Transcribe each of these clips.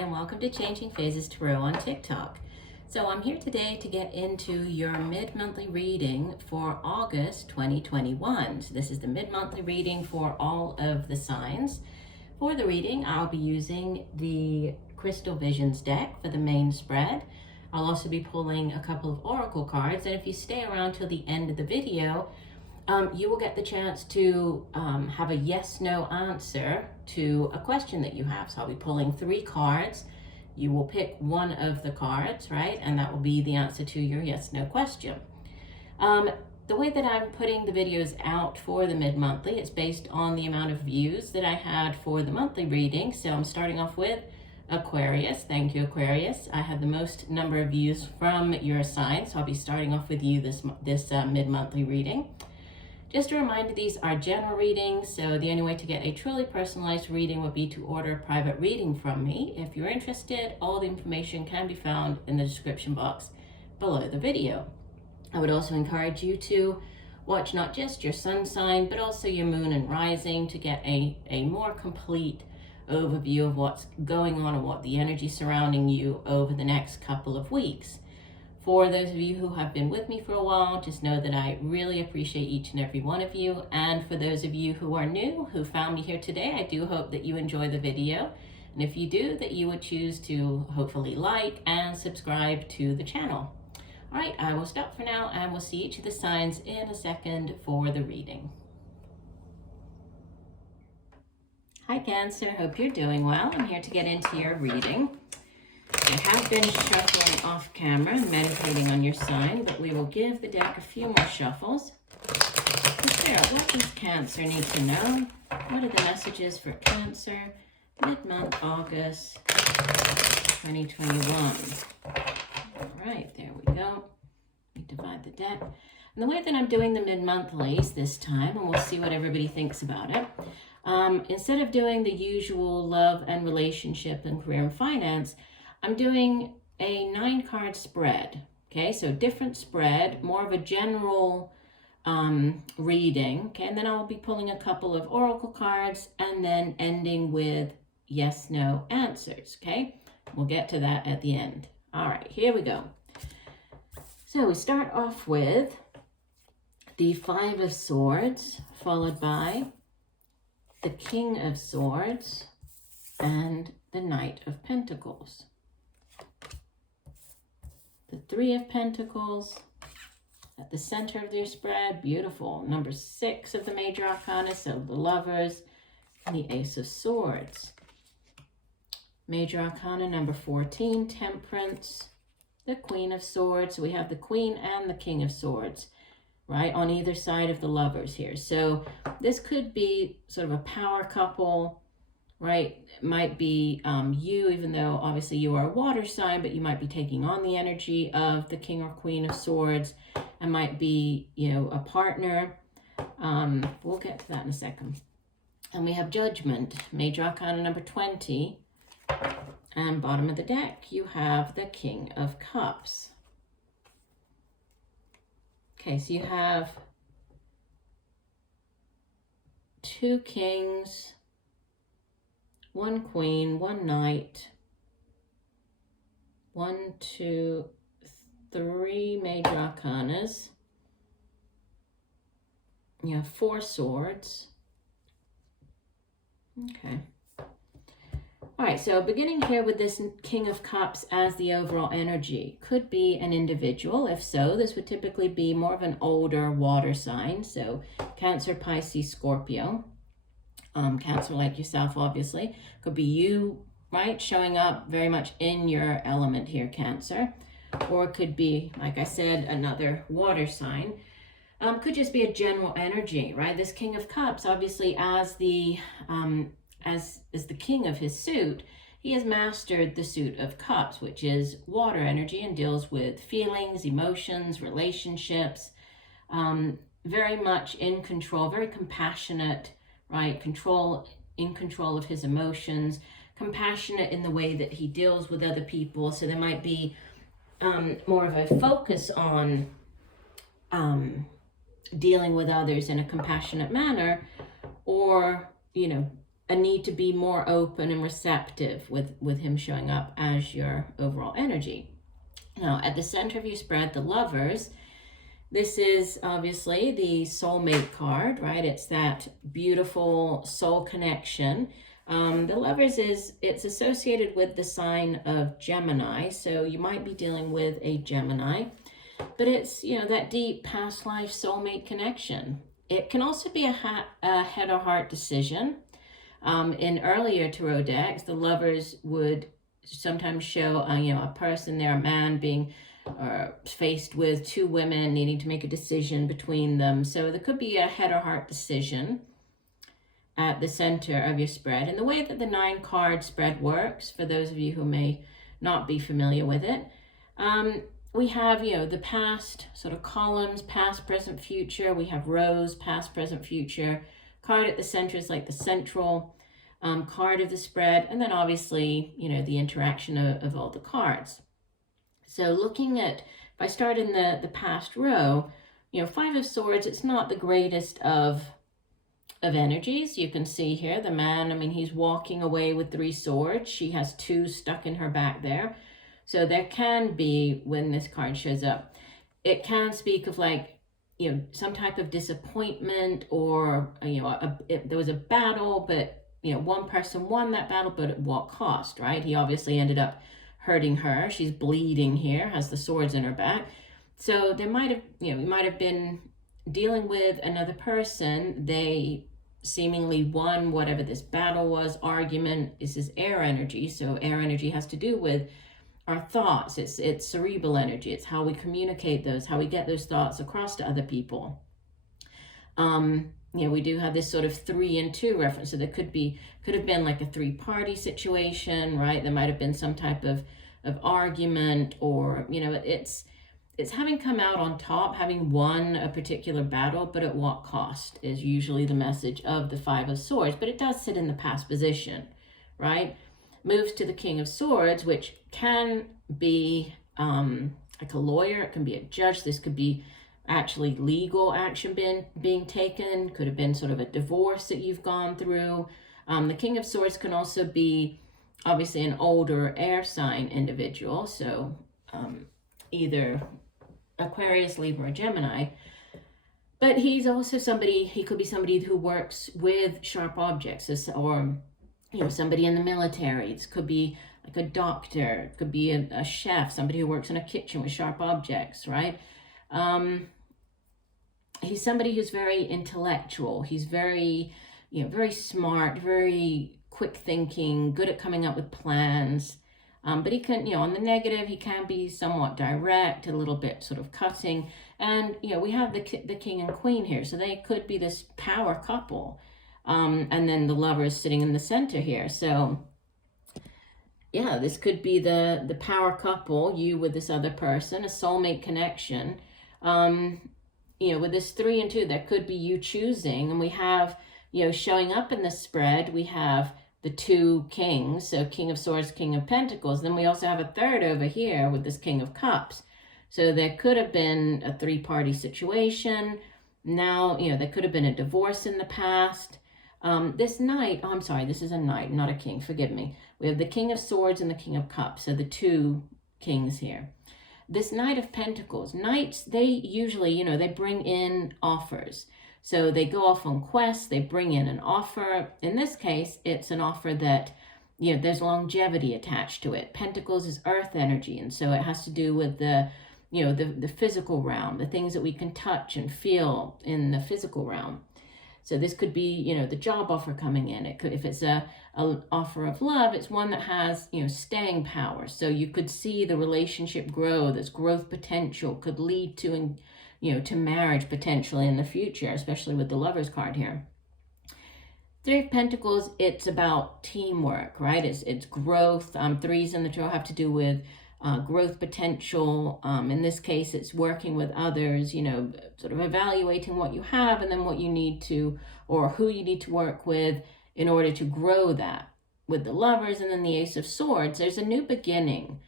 and welcome to Changing Phases Tarot on TikTok. So I'm here today to get into your mid-monthly reading for August 2021. So this is the mid-monthly reading for all of the signs. For the reading, I'll be using the Crystal Visions deck for the main spread. I'll also be pulling a couple of oracle cards, and if you stay around till the end of the video, you will get the chance to have a yes/no answer to a question that you have. So I'll be pulling 3 cards. You will pick one of the cards, right? And that will be the answer to your yes/no question. The way that I'm putting the videos out for the mid-monthly, it's based on the amount of views that I had for the monthly reading. So I'm starting off with Aquarius. Thank you, Aquarius. I had the most number of views from your sign, so I'll be starting off with you this mid-monthly reading. Just a reminder, these are general readings, so the only way to get a truly personalized reading would be to order a private reading from me. If you're interested, all the information can be found in the description box below the video. I would also encourage you to watch not just your sun sign, but also your moon and rising to get a more complete overview of what's going on and what the energy surrounding you over the next couple of weeks. For those of you who have been with me for a while, just know that I really appreciate each and every one of you. And for those of you who are new, who found me here today, I do hope that you enjoy the video. And if you do, that you would choose to hopefully like and subscribe to the channel. All right, I will stop for now and we'll see each of the signs in a second for the reading. Hi Cancer, hope you're doing well. I'm here to get into your reading. I have been shuffling off camera and meditating on your sign, but we will give the deck a few more shuffles. Sarah, what does Cancer need to know? What are the messages for Cancer, mid-month, August 2021? All right, there we go. We divide the deck. And the way that I'm doing the mid-monthlies this time, and we'll see what everybody thinks about it, instead of doing the usual love and relationship and career and finance, I'm doing a 9-card spread, okay? So different spread, more of a general reading, okay? And then I'll be pulling a couple of oracle cards and then ending with yes/no answers, okay? We'll get to that at the end. All right, here we go. So we start off with the 5 of Swords, followed by the King of Swords and the Knight of Pentacles. The 3 of Pentacles at the center of your spread, beautiful. Number 6 of the major arcana, so the Lovers, and the Ace of Swords. Major arcana number 14, Temperance, the Queen of Swords. So we have the Queen and the King of Swords, right, on either side of the Lovers here. So this could be sort of a power couple, right? It might be you, even though obviously you are a water sign, but you might be taking on the energy of the King or Queen of Swords, and might be, you know, a partner. We'll get to that in a second. And we have Judgment, major arcana number 20, and bottom of the deck, you have the King of Cups. Okay, so you have 2 kings, 1 queen, 1 knight, 1, 2, 3 major arcanas. You have 4 swords. Okay. All right, so beginning here with this King of Cups as the overall energy. Could be an individual. If so, this would typically be more of an older water sign. So Cancer, Pisces, Scorpio. Cancer like yourself, obviously. Could be you, right, showing up very much in your element here, Cancer. Or it could be, like I said, another water sign. Could just be a general energy, right? This King of Cups, obviously, as the king of his suit, he has mastered the suit of cups, which is water energy and deals with feelings, emotions, relationships, very much in control, very compassionate, right? In control of his emotions, compassionate in the way that he deals with other people. So there might be more of a focus on dealing with others in a compassionate manner, or, you know, a need to be more open and receptive with him showing up as your overall energy. Now, at the center of your spread, the Lovers, this is obviously the soulmate card, right? It's that beautiful soul connection. The Lovers it's associated with the sign of Gemini, so you might be dealing with a Gemini, but it's, you know, that deep past life soulmate connection. It can also be a head or heart decision. In earlier tarot decks, the Lovers would sometimes show, you know, a person there, a man being faced with two women needing to make a decision between them. So there could be a head or heart decision at the center of your spread. And the way that the 9-card spread works, for those of you who may not be familiar with it, we have, you know, the past sort of columns, past, present, future. We have rows, past, present, future. Card at the center is like the central card of the spread, and then obviously, you know, the interaction of all the cards. So looking at, if I start in the past row, you know, 5 of Swords, it's not the greatest of energies. You can see here the man, I mean, he's walking away with 3 swords. She has 2 stuck in her back there. So there can be, when this card shows up, it can speak of, like, you know, some type of disappointment, or, you know, there was a battle, but, you know, one person won that battle, but at what cost, right? He obviously ended up hurting her. She's bleeding here, has the swords in her back. So there might have, you know, you might have been dealing with another person. They seemingly won whatever this battle was, argument. This is air energy. So air energy has to do with our thoughts. It's cerebral energy. It's how we communicate those, how we get those thoughts across to other people. You know, we do have this sort of 3 and 2 reference. So there could have been like a 3-party situation, right? There might have been some type of argument, or, you know, it's having come out on top, having won a particular battle, but at what cost is usually the message of the 5 of Swords. But it does sit in the past position, right? Moves to the King of Swords, which can be like a lawyer, it can be a judge. This could be actually legal action being taken, could have been sort of a divorce that you've gone through. The King of Swords can also be obviously an older air sign individual, so either Aquarius, Libra, or Gemini. But he's also somebody, he could be somebody who works with sharp objects, or, you know, somebody in the military. It could be like a doctor, it could be a chef, somebody who works in a kitchen with sharp objects, right? He's somebody who's very intellectual. He's very, you know, very smart, very quick thinking, good at coming up with plans. But he can, you know, on the negative, he can be somewhat direct, a little bit sort of cutting. And, you know, we have the King and Queen here. So they could be this power couple. And then the Lover is sitting in the center here. So, yeah, this could be the power couple, you with this other person, a soulmate connection. You know, with this 3 and 2, that could be you choosing. And we have, you know, showing up in the spread, we have the 2 kings. So King of Swords, King of Pentacles. Then we also have a third over here with this King of Cups. So there could have been a 3-party situation. Now, you know, there could have been a divorce in the past. This Knight, oh, I'm sorry, this is a Knight, not a King, forgive me. We have the King of Swords and the King of Cups, so the 2 kings here. This Knight of Pentacles, Knights, they usually, you know, they bring in offers. So they go off on quests, they bring in an offer. In this case, it's an offer that, you know, there's longevity attached to it. Pentacles is earth energy, and so it has to do with the, you know, the physical realm, the things that we can touch and feel in the physical realm. So this could be, you know, the job offer coming in. It could, if it's an offer of love, it's one that has, you know, staying power. So you could see the relationship grow. This growth potential could lead to, you know, to marriage potentially in the future, especially with the Lover's card here. 3 of Pentacles, it's about teamwork, right? It's growth. 3s in the tarot have to do with growth potential. In this case, it's working with others, you know, sort of evaluating what you have and then what you need to, or who you need to work with in order to grow that. With the Lovers and then the Ace of Swords, there's a new beginning,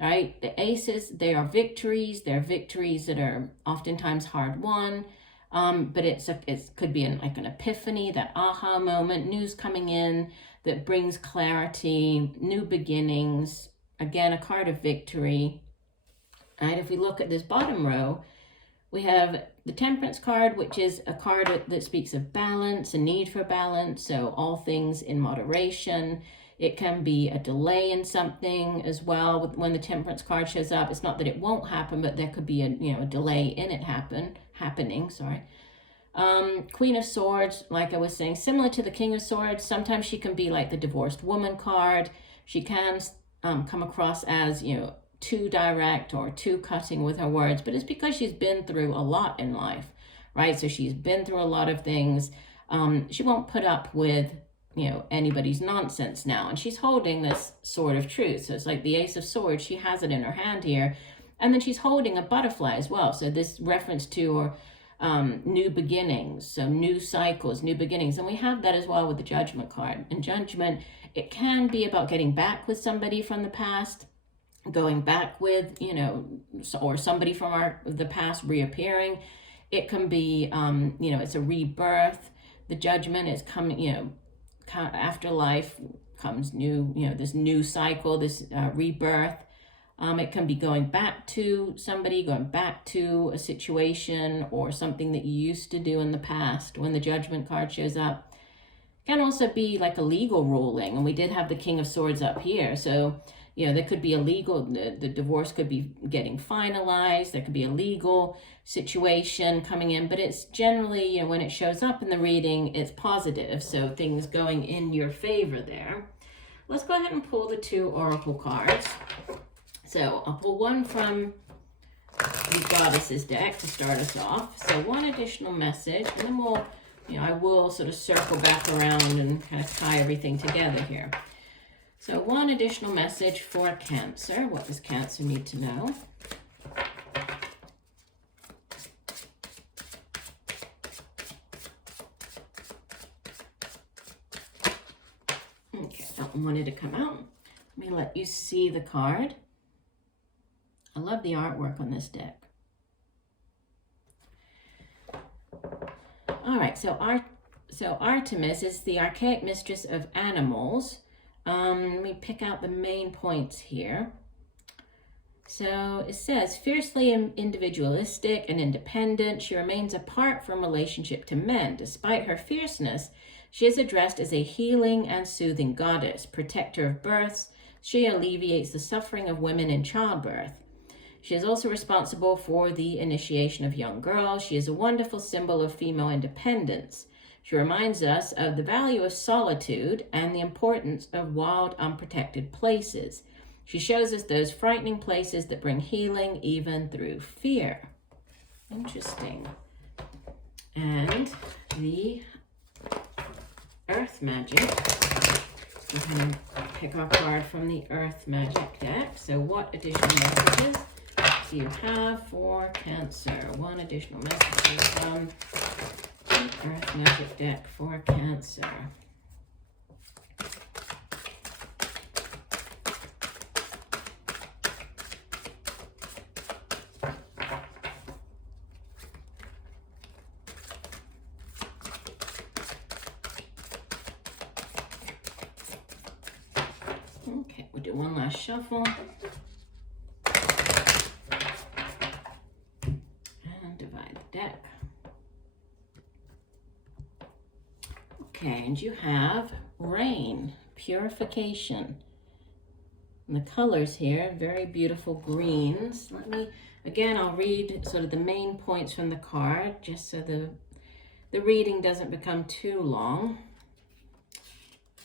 right? The Aces, they are victories. They're victories that are oftentimes hard won. But it could be like an epiphany, that aha moment, news coming in that brings clarity, new beginnings. Again, a card of victory. Right? If we look at this bottom row, we have the Temperance card, which is a card that speaks of balance, a need for balance, so all things in moderation. It can be a delay in something as well. When the Temperance card shows up, it's not that it won't happen, but there could be a delay in it happening. Queen of Swords, like I was saying, similar to the King of Swords. Sometimes she can be like the divorced woman card. She can come across as, too direct or too cutting with her words, but it's because she's been through a lot in life, right? So she's been through a lot of things. She won't put up with, anybody's nonsense now. And she's holding this sword of truth. So it's like the Ace of Swords. She has it in her hand here. And then she's holding a butterfly as well. So this reference to new beginnings, so new cycles, new beginnings. And we have that as well with the Judgment card. In Judgment, it can be about getting back with somebody from the past, going back with, or somebody from the past reappearing. It can be, it's a rebirth. The Judgment is coming, after life comes new, this new cycle, this rebirth. It can be going back to somebody, going back to a situation or something that you used to do in the past when the Judgment card shows up. It can also be like a legal ruling, and we did have the King of Swords up here. So, there could be a legal, the divorce could be getting finalized. There could be a legal situation coming in, but it's generally, when it shows up in the reading, it's positive. So things going in your favor there. Let's go ahead and pull the 2 oracle cards. So I'll pull one from the Goddesses deck to start us off. So one additional message, and then we'll, I will sort of circle back around and kind of tie everything together here. So one additional message for Cancer. What does Cancer need to know? Okay, that one wanted to come out. Let me let you see the card. I love the artwork on this deck. All right, so Artemis is the archaic mistress of animals. Let me pick out the main points here. So it says, fiercely individualistic and independent, she remains apart from relationship to men. Despite her fierceness, she is addressed as a healing and soothing goddess, protector of births. She alleviates the suffering of women in childbirth. She is also responsible for the initiation of young girls. She is a wonderful symbol of female independence. She reminds us of the value of solitude and the importance of wild, unprotected places. She shows us those frightening places that bring healing even through fear. Interesting. And the Earth Magic. We're going to pick our card from the Earth Magic deck. So what additional messages do you have for Cancer? One additional message from Earth Magic deck for Cancer. Okay, we'll do one last shuffle. And divide the deck. Okay, and you have rain, purification. And the colors here, very beautiful greens. I'll read sort of the main points from the card, just so the reading doesn't become too long.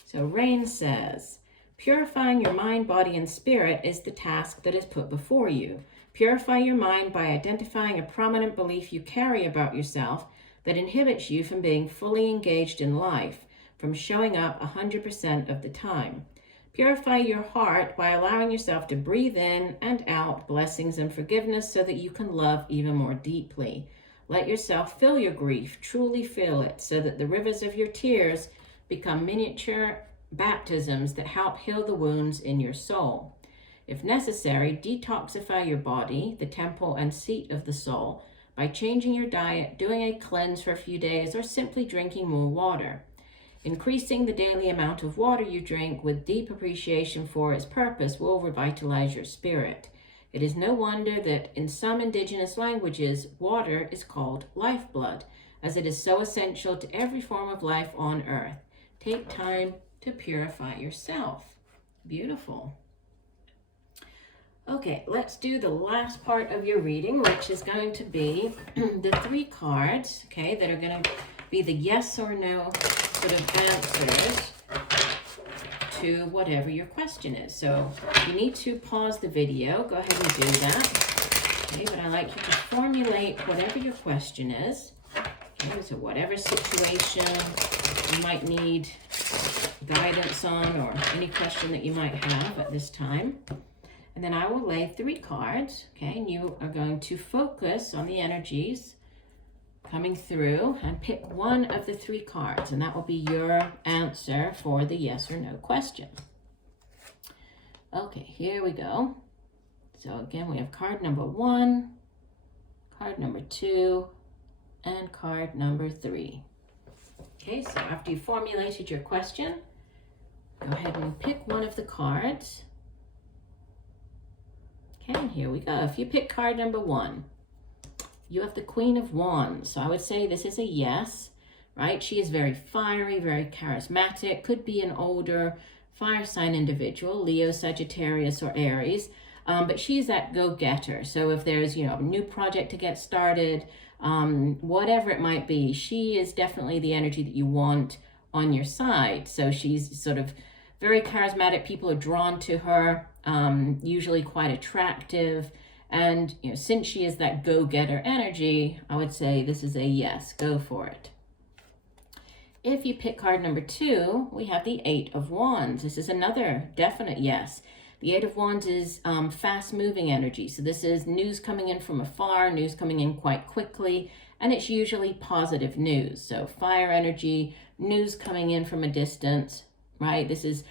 So rain says, purifying your mind, body, and spirit is the task that is put before you. Purify your mind by identifying a prominent belief you carry about yourself that inhibits you from being fully engaged in life, from showing up 100% of the time. Purify your heart by allowing yourself to breathe in and out blessings and forgiveness so that you can love even more deeply. Let yourself feel your grief, truly feel it, so that the rivers of your tears become miniature baptisms that help heal the wounds in your soul. If necessary, detoxify your body, the temple and seat of the soul, by changing your diet, doing a cleanse for a few days, or simply drinking more water. Increasing the daily amount of water you drink with deep appreciation for its purpose will revitalize your spirit. It is no wonder that in some indigenous languages, water is called lifeblood, as it is so essential to every form of life on earth. Take time to purify yourself. Beautiful. Okay, let's do the last part of your reading, which is going to be the 3 cards, okay, that are going to be the yes or no sort of answers to whatever your question is. So you need to pause the video. Go ahead and do that. Okay, but I like you to formulate whatever your question is. Okay, so whatever situation you might need guidance on, or any question that you might have at this time. And then I will lay 3 cards, okay, and you are going to focus on the energies coming through and pick one of the 3 cards, and that will be your answer for the yes or no question. Okay, here we go. So again, we have card number 1, card number 2, and card number 3. Okay, so after you formulated your question, go ahead and pick one of the cards. Okay, and here we go. If you pick card number 1, you have the Queen of Wands. So I would say this is a yes, right? She is very fiery, very charismatic, could be an older fire sign individual, Leo, Sagittarius, or Aries, but she's that go-getter. So if there's, a new project to get started, whatever it might be, she is definitely the energy that you want on your side. So she's sort of very charismatic. People are drawn to her, usually quite attractive. And, since she is that go-getter energy, I would say this is a yes, go for it. If you pick card number 2, we have the 8 of Wands. This is another definite yes. The 8 of Wands is fast-moving energy. So this is news coming in from afar, news coming in quite quickly, and it's usually positive news. So fire energy, news coming in from a distance, right? This is,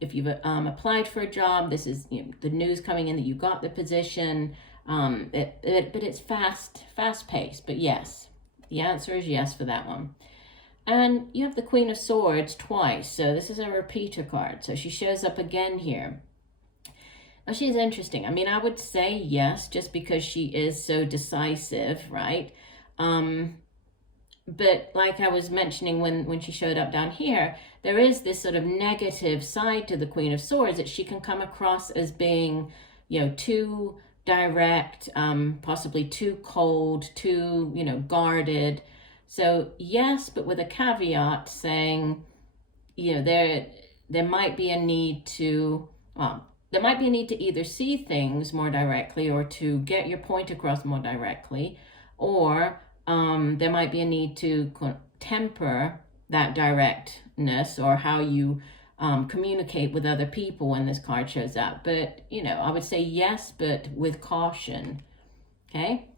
if you've applied for a job, this is the news coming in that you got the position. But it's fast-paced. But yes, the answer is yes for that one. And you have the Queen of Swords twice. So this is a repeater card. So she shows up again here. Now she's interesting. I mean, I would say yes, just because she is so decisive, right? But like I was mentioning when she showed up down here, there is this sort of negative side to the Queen of Swords, that she can come across as being, too direct, possibly too cold, too, guarded. So yes, but with a caveat saying, there might be a need to, there might be a need to either see things more directly or to get your point across more directly, or there might be a need to temper that directness or how you communicate with other people when this card shows up. But, I would say yes, but with caution, okay?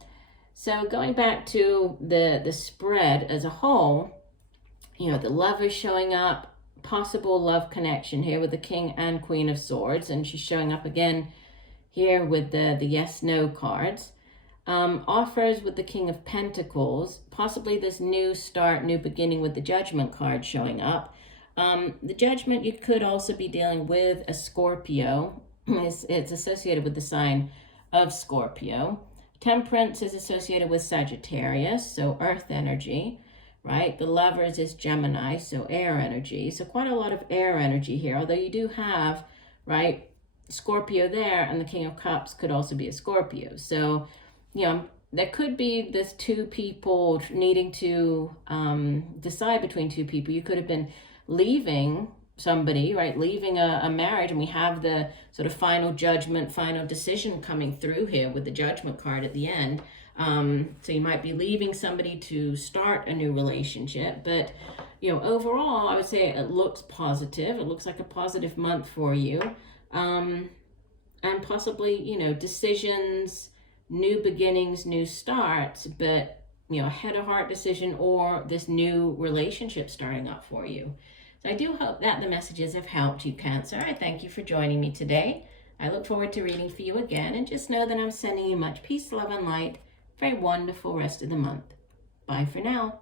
So going back to the spread as a whole, the Lover showing up, possible love connection here with the King and Queen of Swords, and she's showing up again here with the yes-no cards. Offers with the King of Pentacles, possibly this new start, new beginning with the Judgment card showing up. The Judgment, you could also be dealing with a Scorpio. It's associated with the sign of Scorpio. Temperance is associated with Sagittarius, so earth energy, right? The Lovers is Gemini, so air energy. So quite a lot of air energy here, although you do have, right, Scorpio there, and the King of Cups could also be a Scorpio. So, there could be this 2 people needing to decide between 2 people. You could have been leaving somebody, right? Leaving a marriage, and we have the sort of final judgment, final decision coming through here with the Judgment card at the end. So you might be leaving somebody to start a new relationship, but overall, I would say it looks positive. It looks like a positive month for you, and possibly decisions, new beginnings, new starts, but a head of heart decision or this new relationship starting up for you. So I do hope that the messages have helped you, Cancer. I thank you for joining me today. I look forward to reading for you again, and just know that I'm sending you much peace, love, and light for a wonderful rest of the month. Bye for now.